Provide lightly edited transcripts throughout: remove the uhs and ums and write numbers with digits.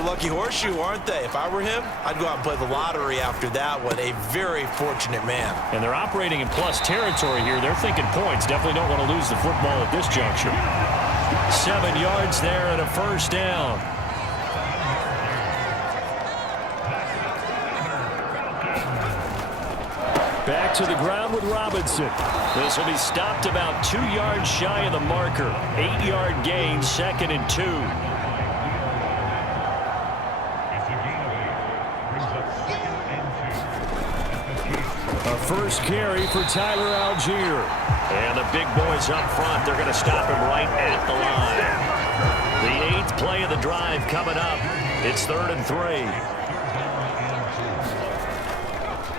the lucky horseshoe, aren't they? If I were him, I'd go out and play the lottery after that one. A very fortunate man. And they're operating in plus territory here. They're thinking points. Definitely don't want to lose the football at this juncture. 7 yards there and a first down. Back to the ground with Robinson. This will be stopped about 2 yards shy of the marker. 8-yard gain, 2nd and 2. A first carry for Tyler Algier. And the big boys up front, they're going to stop him right at the line. The 8th play of the drive coming up. It's 3rd and 3.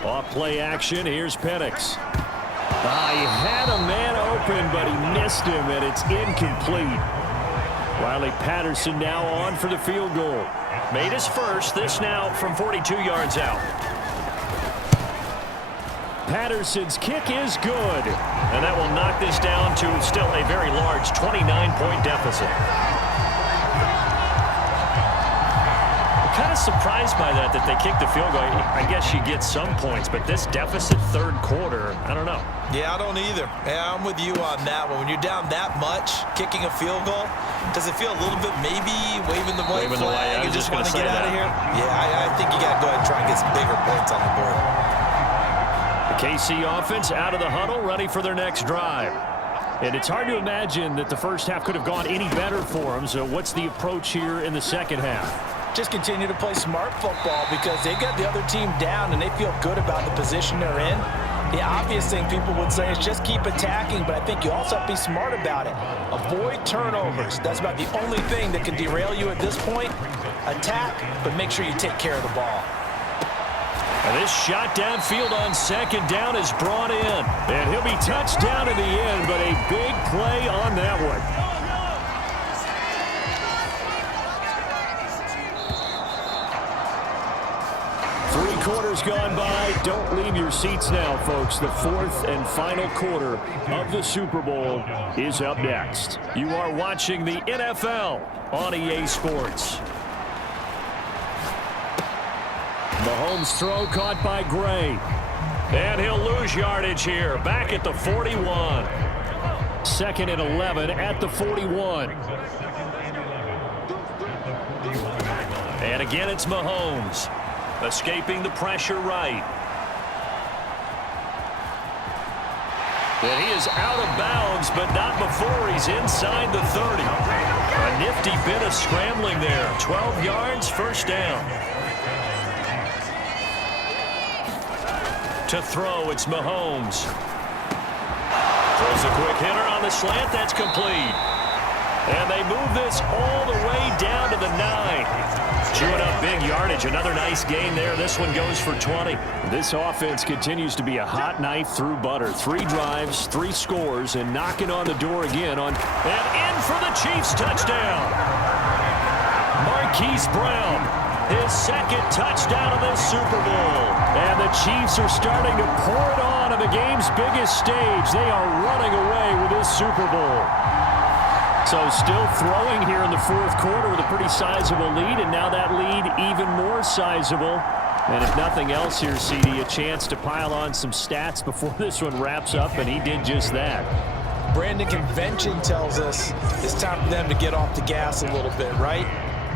Off play action, here's Penix. He had a man open, but he missed him, and it's incomplete. Riley Patterson now on for the field goal. Made his first, this now from 42 yards out. Patterson's kick is good. And that will knock this down to still a very large 29-point deficit. Kind of surprised by that they kicked the field goal. I guess you get some points, but this deficit 3rd quarter, I don't know. Yeah, I don't either. Yeah, I'm with you on that one. When you're down that much, kicking a field goal, does it feel a little bit maybe waving the white flag and just want to get out of here? Yeah, I think you got to go ahead and try and get some bigger points on the board. The KC offense out of the huddle, ready for their next drive. And it's hard to imagine that the first half could have gone any better for them. So what's the approach here in the second half? Just continue to play smart football because they got the other team down and they feel good about the position they're in. The obvious thing people would say is just keep attacking, but I think you also have to be smart about it. Avoid turnovers. That's about the only thing that can derail you at this point. Attack, but make sure you take care of the ball. And this shot downfield on 2nd down is brought in. And he'll be touched down in the end, but a big play on that one. 3 quarters gone by. Don't leave your seats now, folks. The 4th and final quarter of the Super Bowl is up next. You are watching the NFL on EA Sports. Mahomes' throw caught by Gray. And he'll lose yardage here. Back at the 41. 2nd and 11 at the 41. And again, it's Mahomes. Escaping the pressure right. And he is out of bounds, but not before he's inside the 30. A nifty bit of scrambling there. 12 yards, first down. To throw, it's Mahomes. Throws a quick hitter on the slant. That's complete. And they move this all the way down to the 9. Chewing up big yardage. Another nice gain there. This one goes for 20. This offense continues to be a hot knife through butter. 3 drives, 3 scores, and knocking on the door again on and in for the Chiefs touchdown. Marquise Brown, his 2nd touchdown of this Super Bowl. And the Chiefs are starting to pour it on the game's biggest stage. They are running away with this Super Bowl. So still throwing here in the 4th quarter with a pretty sizable lead, and now that lead even more sizable. And if nothing else here, CD, a chance to pile on some stats before this one wraps up, and he did just that. Brandon, convention tells us it's time for them to get off the gas a little bit, right?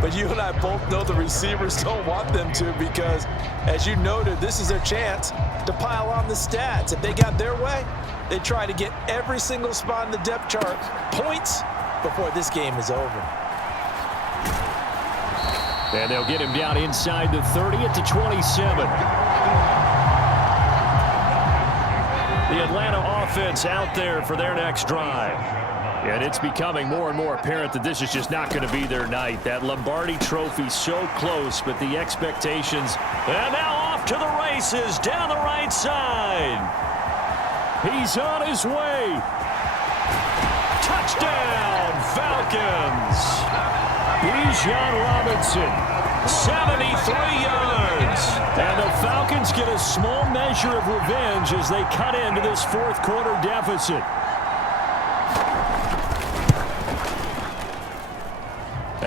But you and I both know the receivers don't want them to because, as you noted, this is their chance to pile on the stats. If they got their way, they try to get every single spot in the depth chart points before this game is over. And they'll get him down inside the 30 at the 27. The Atlanta offense out there for their next drive. And it's becoming more and more apparent that this is just not going to be their night. That Lombardi trophy so close, but the expectations. And now off to the races down the right side. He's on his way. Touchdown, Falcons. Bijan Robinson, 73 yards. And the Falcons get a small measure of revenge as they cut into this 4th quarter deficit.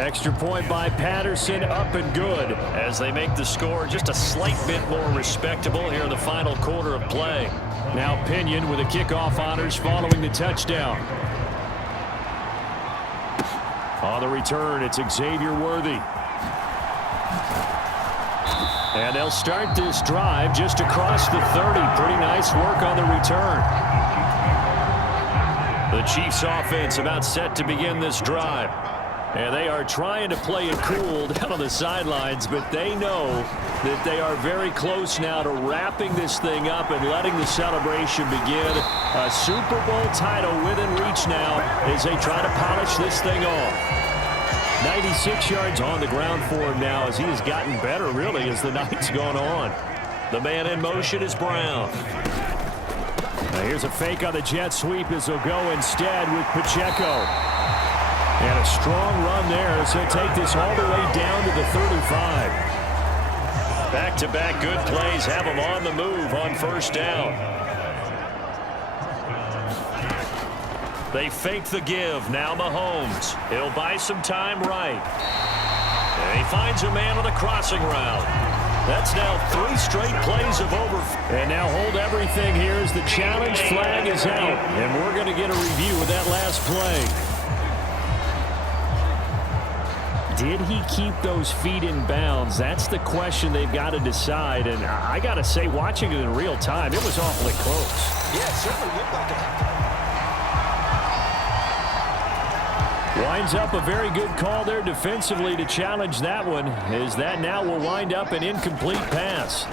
Extra point by Patterson, up and good as they make the score just a slight bit more respectable here in the final quarter of play. Now Pinion with the kickoff honors following the touchdown. On the return, it's Xavier Worthy. And they'll start this drive just across the 30. Pretty nice work on the return. The Chiefs offense about set to begin this drive. And they are trying to play it cool down on the sidelines, but they know that they are very close now to wrapping this thing up and letting the celebration begin. A Super Bowl title within reach now as they try to polish this thing off. 96 yards on the ground for him now as he has gotten better, really, as the night's gone on. The man in motion is Brown. Now here's a fake on the jet sweep as he'll go instead with Pacheco. And a strong run there as he'll take this all the way down to the 35. Back-to-back good plays have him on the move on first down. They fake the give. Now Mahomes. He'll buy some time right. And he finds a man on the crossing route. That's now 3 straight plays of over. And now hold everything here as the challenge flag is out. And we're going to get a review of that last play. Did he keep those feet in bounds? That's the question they've got to decide. And I got to say, watching it in real time, it was awfully close. Yeah, it certainly looked like it. Winds up a very good call there defensively to challenge that one, as that now will wind up an incomplete pass.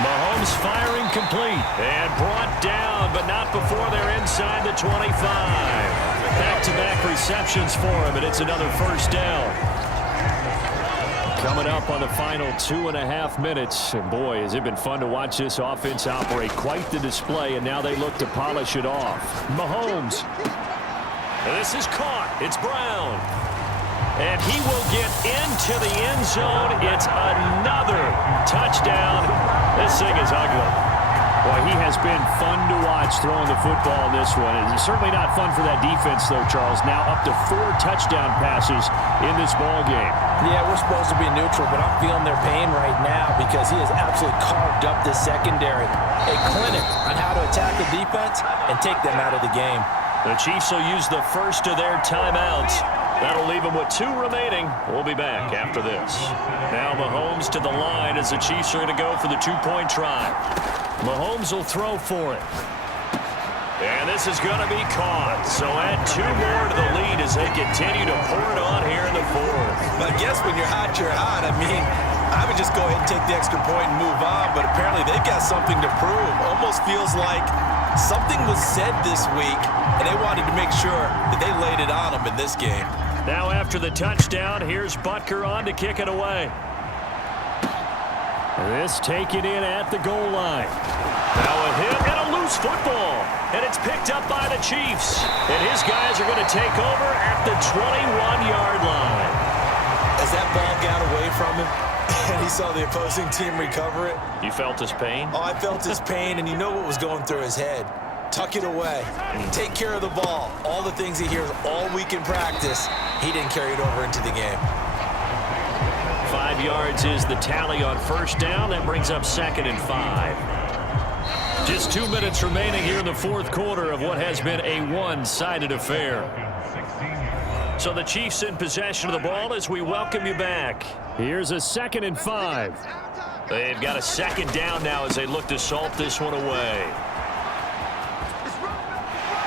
Mahomes firing complete and brought down, but not before they're inside the 25. Back-to-back receptions for him, and it's another first down. Coming up on the final 2.5 minutes, and boy, has it been fun to watch this offense operate. Quite the display, and now they look to polish it off. Mahomes. This is caught. It's Brown. And he will get into the end zone. It's another touchdown. This thing is ugly. Boy, he has been fun to watch throwing the football in this one. It's certainly not fun for that defense, though, Charles. Now up to 4 touchdown passes in this ball game. Yeah, we're supposed to be neutral, but I'm feeling their pain right now because he has absolutely carved up this secondary. A clinic on how to attack the defense and take them out of the game. The Chiefs will use the first of their timeouts. That'll leave them with 2 remaining. We'll be back after this. Now Mahomes to the line as the Chiefs are going to go for the 2-point try. Mahomes will throw for it. And this is going to be caught. So add 2 more to the lead as they continue to pour it on here in the 4th. I guess when you're hot, you're hot. I mean, I would just go ahead and take the extra point and move on, but apparently they've got something to prove. Almost feels like something was said this week, and they wanted to make sure that they laid it on them in this game. Now after the touchdown, here's Butker on to kick it away. This taken in at the goal line. Now a hit and a loose football. And it's picked up by the Chiefs. And his guys are going to take over at the 21-yard line. As that ball got away from him, and he saw the opposing team recover it. You felt his pain? Oh, I felt his pain, and you know what was going through his head. Tuck it away. Take care of the ball. All the things he hears all week in practice, he didn't carry it over into the game. 5 yards is the tally on first down. That brings up 2nd and 5. Just 2 minutes remaining here in the 4th quarter of what has been a one-sided affair. So the Chiefs in possession of the ball as we welcome you back. Here's a 2nd and 5. They've got a 2nd down now as they look to salt this one away.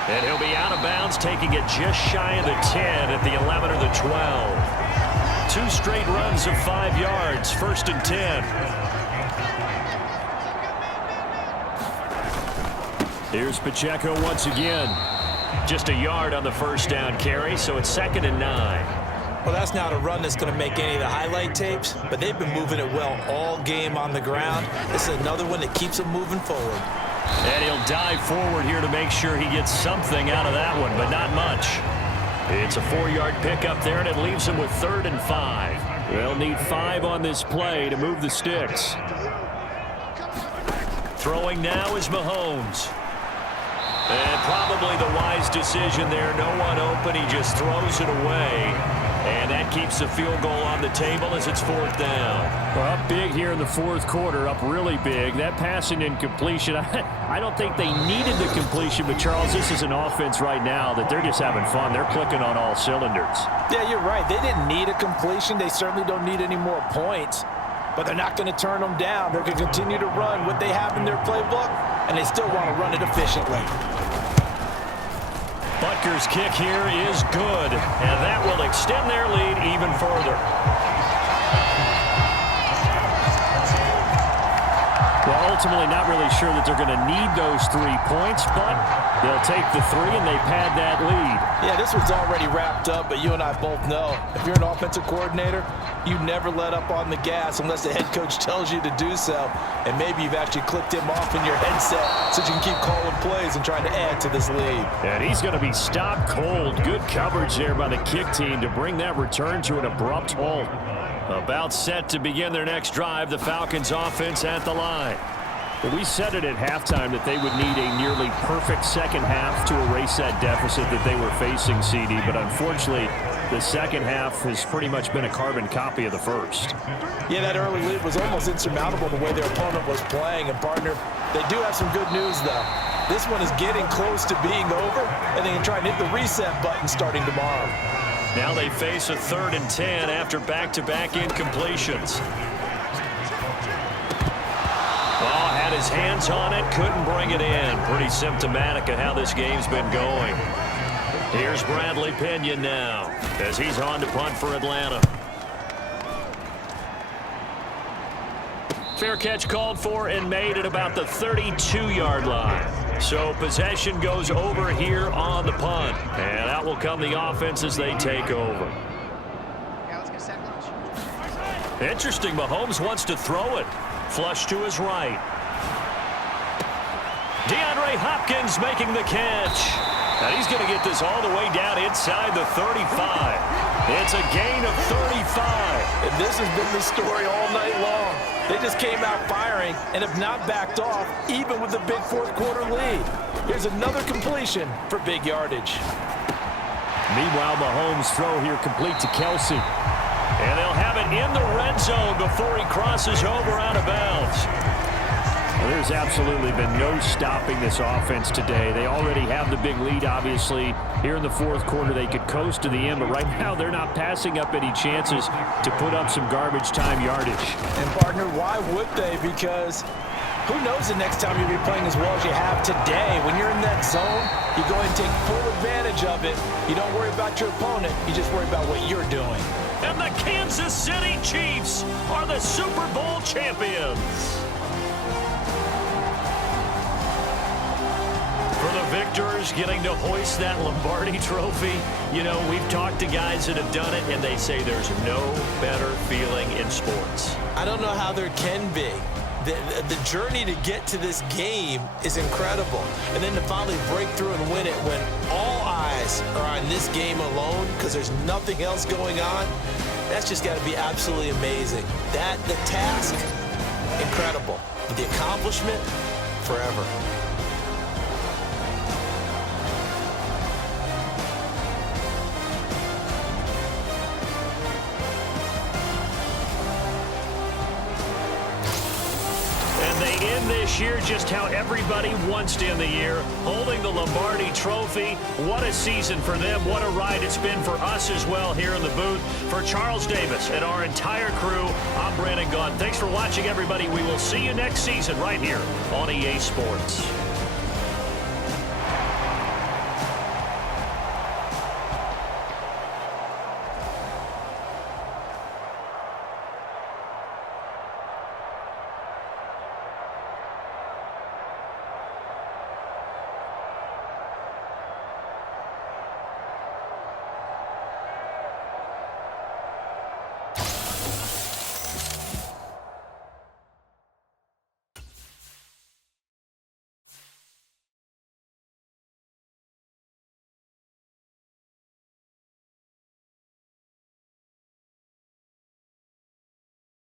And he'll be out of bounds, taking it just shy of the 10 at the 11 or the 12. 2 straight runs of 5 yards, 1st and 10. Here's Pacheco once again. Just a yard on the first down carry, so it's 2nd and 9. Well, that's not a run that's going to make any of the highlight tapes, but they've been moving it well all game on the ground. This is another one that keeps them moving forward. And he'll dive forward here to make sure he gets something out of that one, but not much. It's a 4-yard pickup there, and it leaves him with 3rd and 5. They'll need 5 on this play to move the sticks. Throwing now is Mahomes. And probably the wise decision there. No one open. He just throws it away. And that keeps the field goal on the table as it's 4th down. Well, up big here in the 4th quarter, up really big. That passing incompletion, I don't think they needed the completion, but Charles, this is an offense right now that they're just having fun. They're clicking on all cylinders. Yeah, you're right. They didn't need a completion. They certainly don't need any more points, but they're not going to turn them down. They're going to continue to run what they have in their playbook, and they still want to run it efficiently. Butker's kick here is good, and that will extend their lead even further. Well, ultimately not really sure that they're going to need those 3 points, but they'll take the 3 and they pad that lead. Yeah, this one's already wrapped up, but you and I both know if you're an offensive coordinator, you never let up on the gas unless the head coach tells you to do so. And maybe you've actually clicked him off in your headset so you can keep calling plays and trying to add to this lead. And he's going to be stopped cold. Good coverage there by the kick team to bring that return to an abrupt halt. About set to begin their next drive, the Falcons offense at the line. Well, we said it at halftime that they would need a nearly perfect second half to erase that deficit that they were facing, CD. But unfortunately, the second half has pretty much been a carbon copy of the first. Yeah, that early lead was almost insurmountable the way their opponent was playing. And, partner, they do have some good news, though. This one is getting close to being over, and they can try and hit the reset button starting tomorrow. Now they face a 3rd and 10 after back-to-back incompletions. Ball had his hands on it, couldn't bring it in. Pretty symptomatic of how this game's been going. Here's Bradley Pinion now as he's on to punt for Atlanta. Fair catch called for and made at about the 32-yard line. So possession goes over here on the punt. And out will come the offense as they take over. Interesting, Mahomes wants to throw it. Flush to his right. DeAndre Hopkins making the catch. And he's going to get this all the way down inside the 35. It's a gain of 35. And this has been the story all night long. They just came out firing and have not backed off, even with the big 4th quarter lead. Here's another completion for big yardage. Meanwhile, Mahomes' throw here complete to Kelce. And they'll have it in the red zone before he crosses over out of bounds. Well, there's absolutely been no stopping this offense today. They already have the big lead, obviously. Here in the 4th quarter, they could coast to the end, but right now they're not passing up any chances to put up some garbage time yardage. And, partner, why would they? Because who knows the next time you'll be playing as well as you have today. When you're in that zone, you go ahead and take full advantage of it. You don't worry about your opponent. You just worry about what you're doing. And the Kansas City Chiefs are the Super Bowl champions. For the victors getting to hoist that Lombardi trophy, you know, we've talked to guys that have done it, and they say there's no better feeling in sports. I don't know how there can be. The journey to get to this game is incredible. And then to finally break through and win it when all eyes are on this game alone because there's nothing else going on, that's just got to be absolutely amazing. The task, incredible. But the accomplishment, forever. This year, just how everybody wants to end the year, holding the Lombardi trophy. What a season for them. What a ride it's been for us as well here in the booth. For Charles Davis and our entire crew, I'm Brandon Gaudin. Thanks for watching, everybody. We will see you next season right here on EA Sports.